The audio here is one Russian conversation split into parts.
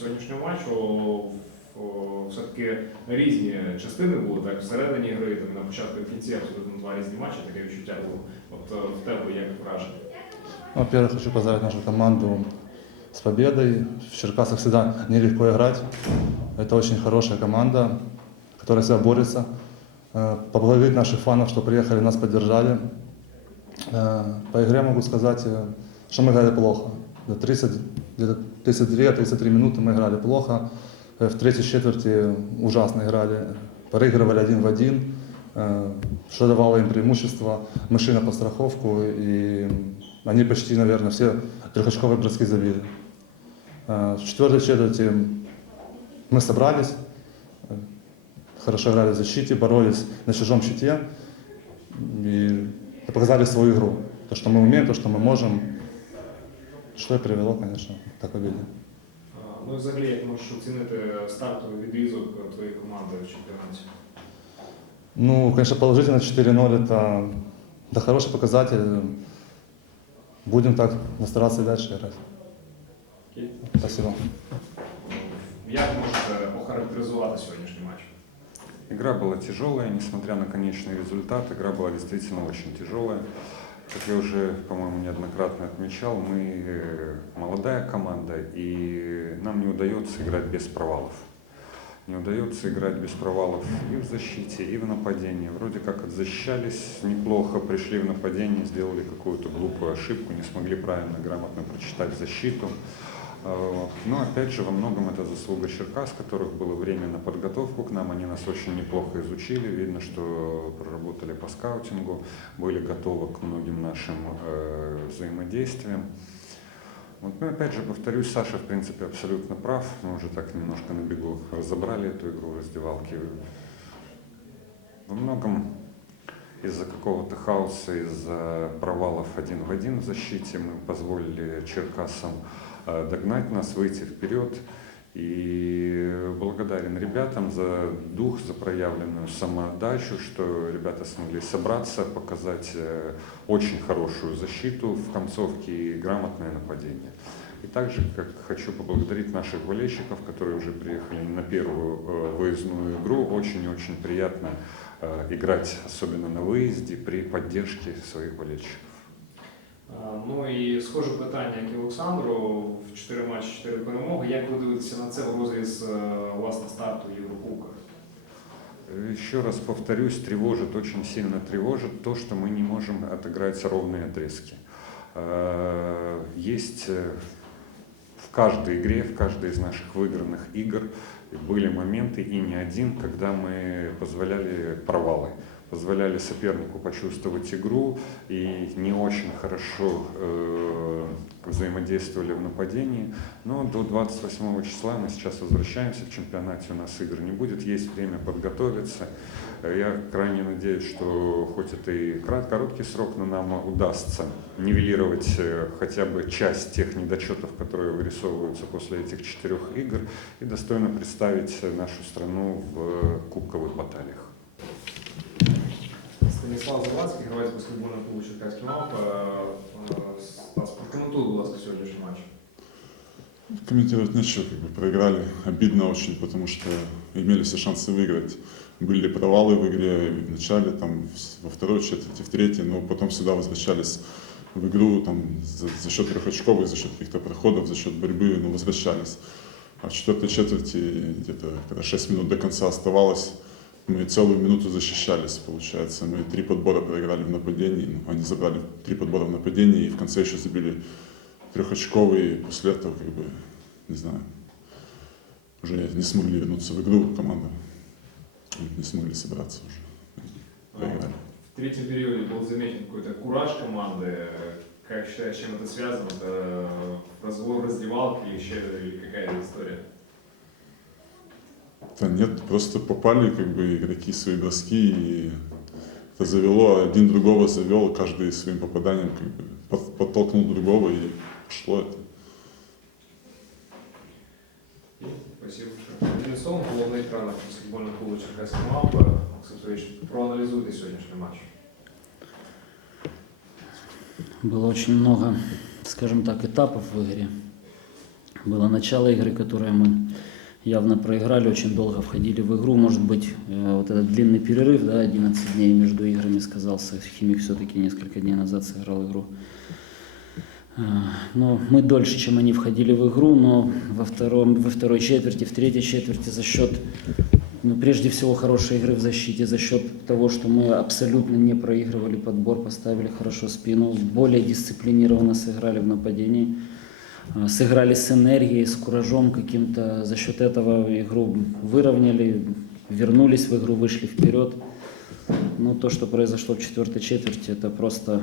сьогоднішнього матчу о, все-таки різні частини були, так всередині гри, так на початку і в кінці абсолютно два різні матчі, таке відчуття було. От е, в тебе як враження? Во-первых, хочу поздравить нашу команду с победой. В Черкасах всегда нелегко играть. Это очень хорошая команда, которая всегда борется. Э, Поблагодарить наших фанов, что приехали, нас поддержали. Э, По игре могу сказать, э, что мы играли плохо. До 30, где-то 32-33 минуты мы играли плохо. Э, В третьей четверти ужасно играли. Проигрывали один в один, э, что давало им преимущество. Мы шли на постраховку, и они почти, наверное, все трехочковые броски забили. Э, В четвертой четверти мы собрались, э, хорошо играли в защите, боролись на чужом щите и показали свою игру. То, что мы умеем, то, что мы можем, что и привело, конечно, к победе. Е, Ну і взагалі, як можеш оцінити стартовий відрізок твоєї команди в чемпіонаті? Ну, конечно, положительно 4-0 это, это хороший показатель. Будем так стараться и дальше играть. Окей. Спасибо. Як можете охарактеризувати сьогоднішній матч? Игра была тяжелая, несмотря на конечный результат, игра была действительно очень тяжелая. Как я уже, по-моему, неоднократно отмечал, мы э, молодая команда, и нам не удается играть без провалов. Не удается играть без провалов и в защите, и в нападении. Вроде как отзащищались неплохо, пришли в нападение, сделали какую-то глупую ошибку, не смогли правильно, грамотно прочитать защиту. А, Но опять же, во многом это заслуга Черкас, которых было время на подготовку к нам. Они нас очень неплохо изучили. Видно, что проработали по скаутингу, были готовы к многим нашим э, взаимодействиям. Вот, ну, опять же, повторюсь, Саша, в принципе, абсолютно прав. Мы уже так немножко на бегу разобрали эту игру в раздевалке. Во многом из-за какого-то хаоса, из-за провалов один в один в защите мы позволили Черкасам догнать нас, выйти вперед. И благодарен ребятам за дух, за проявленную самоотдачу, что ребята смогли собраться, показать э, очень хорошую защиту в концовке и грамотное нападение. И также как хочу поблагодарить наших болельщиков, которые уже приехали на первую э, выездную игру. Очень и очень приятно э, играть, особенно на выезде, при поддержке своих болельщиков. Е, Ну і схоже питання, як і Олександру, в 4 матчі 4 перемоги. Як ви дивитеся на це в розріз е, власне старту в Єврокубках? Еще раз повторюсь, тревожит, очень сильно тревожит то, что мы не можем отыграть ровные отрезки. Э, Есть э, в каждой игре, в каждой из наших выигранных игр были моменты, и не один, когда мы позволяли провалы, позволяли сопернику почувствовать игру и не очень хорошо э, взаимодействовали в нападении. Но до 28 числа мы сейчас возвращаемся в чемпионате, у нас игр не будет, есть время подготовиться. Э, Я крайне надеюсь, что хоть это и короткий срок, но нам удастся нивелировать э, хотя бы часть тех недочетов, которые вырисовываются после этих четырех игр, и достойно представить э, нашу страну в кубковых баталиях. Станіслав Завадський, гравець баскетбольного клубу Черкаський Мавпа. Е, Стас, прокоментуй, будь ласка, сьогоднішній матч. Комментировать нечего, как бы проиграли. Обидно очень, потому что имели все шансы выиграть. Были провалы в игре и в начале, там, в- во второй четверти, в третьей, но потом всегда возвращались в игру там, за, за счет трехочковых, за счет каких-то проходов, за счет борьбы, но возвращались. А в четвертой четверти, где-то когда 6 минут до конца оставалось, мы целую минуту защищались, получается. Мы три подбора проиграли в нападении, ну, они забрали три подбора в нападении и в конце еще забили трехочковый, после этого, как бы, не знаю, уже не смогли вернуться в игру, команда не смогли собраться уже. Проиграли. В третьем периоде был заметен какой-то кураж команды. Как считаешь, чем это связано? Это разговор в раздевалке или еще какая-то история? Да нет, просто попали как бы игроки в свои броски и это завело, один другого завел, каждый своим попаданием как бы под- подтолкнул другого и пошло это. Спасибо. Одним словом, головний тренер баскетбольного клубу Черкаський Мавпа. Максим Сергійович, проаналізуйте сьогоднішній матч. Было очень много, скажем так, этапов в игре. было начало игры, которое мы явно проиграли, очень долго входили в игру. Может быть, э, вот этот длинный перерыв, да, 11 дней между играми сказался. Химик все-таки несколько дней назад сыграл игру. А, Но мы дольше, чем они входили в игру, но во, втором, во второй четверти, в третьей четверти за счет, ну, прежде всего, хорошей игры в защите, за счет того, что мы абсолютно не проигрывали подбор, поставили хорошо спину, более дисциплинированно сыграли в нападении, сыграли с энергией, с куражом каким-то, за счет этого игру выровняли, вернулись в игру, вышли вперед. Но то, что произошло в четвертой четверти, это просто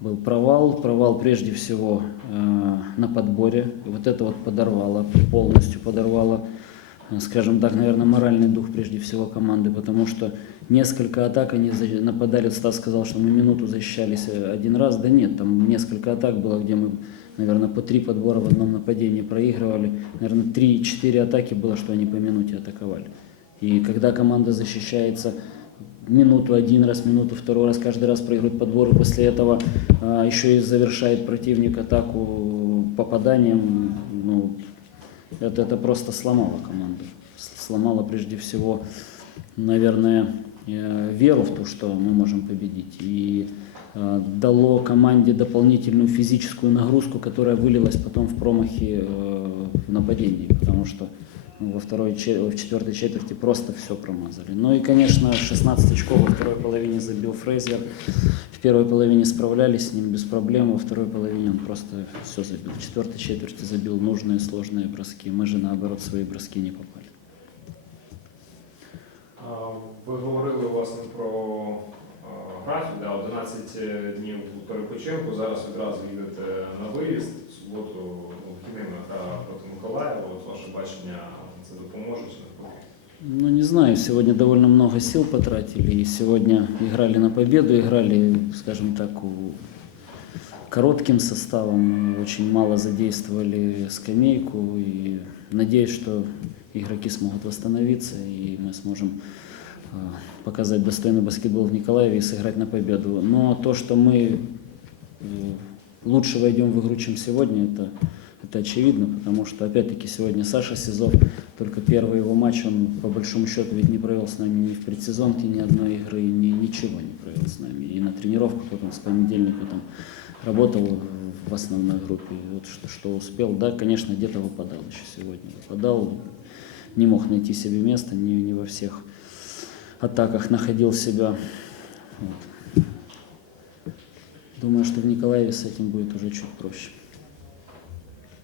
был провал. Провал прежде всего э, на подборе. Вот это вот подорвало, полностью подорвало, э, скажем так, наверное, моральный дух прежде всего команды, потому что несколько атак они нападали. Стас сказал, что мы минуту защищались э, один раз. Да нет, там несколько атак было, где мы, наверное, по три подбора в одном нападении проигрывали. Наверное, три-четыре атаки было, что они по минуте атаковали. И когда команда защищается минуту один раз, минуту второй раз, каждый раз проигрывает подбор, и после этого а, еще и завершает противник атаку попаданием, ну, это, это просто сломало команду. Сломало прежде всего, наверное, э, веру в то, что мы можем победить. И дало команде дополнительную физическую нагрузку, которая вылилась потом в промахи э, в нападении, потому что ну, во второй, в четвертой четверти просто все промазали. Ну и, конечно, 16 очков во второй половине забил Фрейзер. В первой половине справлялись с ним без проблем, во второй половине он просто все забил. В четвертой четверти забил нужные сложные броски. Мы же, наоборот, свои броски не попали. А, Ви говорили власне про графік, да, 11 днів перепочинку. Зараз відразу їдете на виїзд. В суботу вихідними гра проти Миколаєва. От ваше бачення це допоможе чи навпаки? Ну, не знаю, сегодня довольно много сил потратили, и сегодня играли на победу, играли, скажем так, у- коротким составом, очень мало задействовали скамейку, и надеюсь, что игроки смогут восстановиться, и мы сможем показать достойный баскетбол в Николаеве и сыграть на победу. Но то, что мы э, лучше войдем в игру, чем сегодня, это, это очевидно, потому что, опять-таки, сегодня Саша Сизов, только первый его матч, он по большому счету ведь не провел с нами ни в предсезонке ни одной игры, ни, ничего не провел с нами. И на тренировках потом с понедельника там работал в основной группе. Вот что, что успел, да, конечно, где-то выпадал еще сегодня. Выпадал, не мог найти себе места, не, не во всех атаках находил себя. Вот. Думаю, что в Николаеве с этим будет уже чуть проще.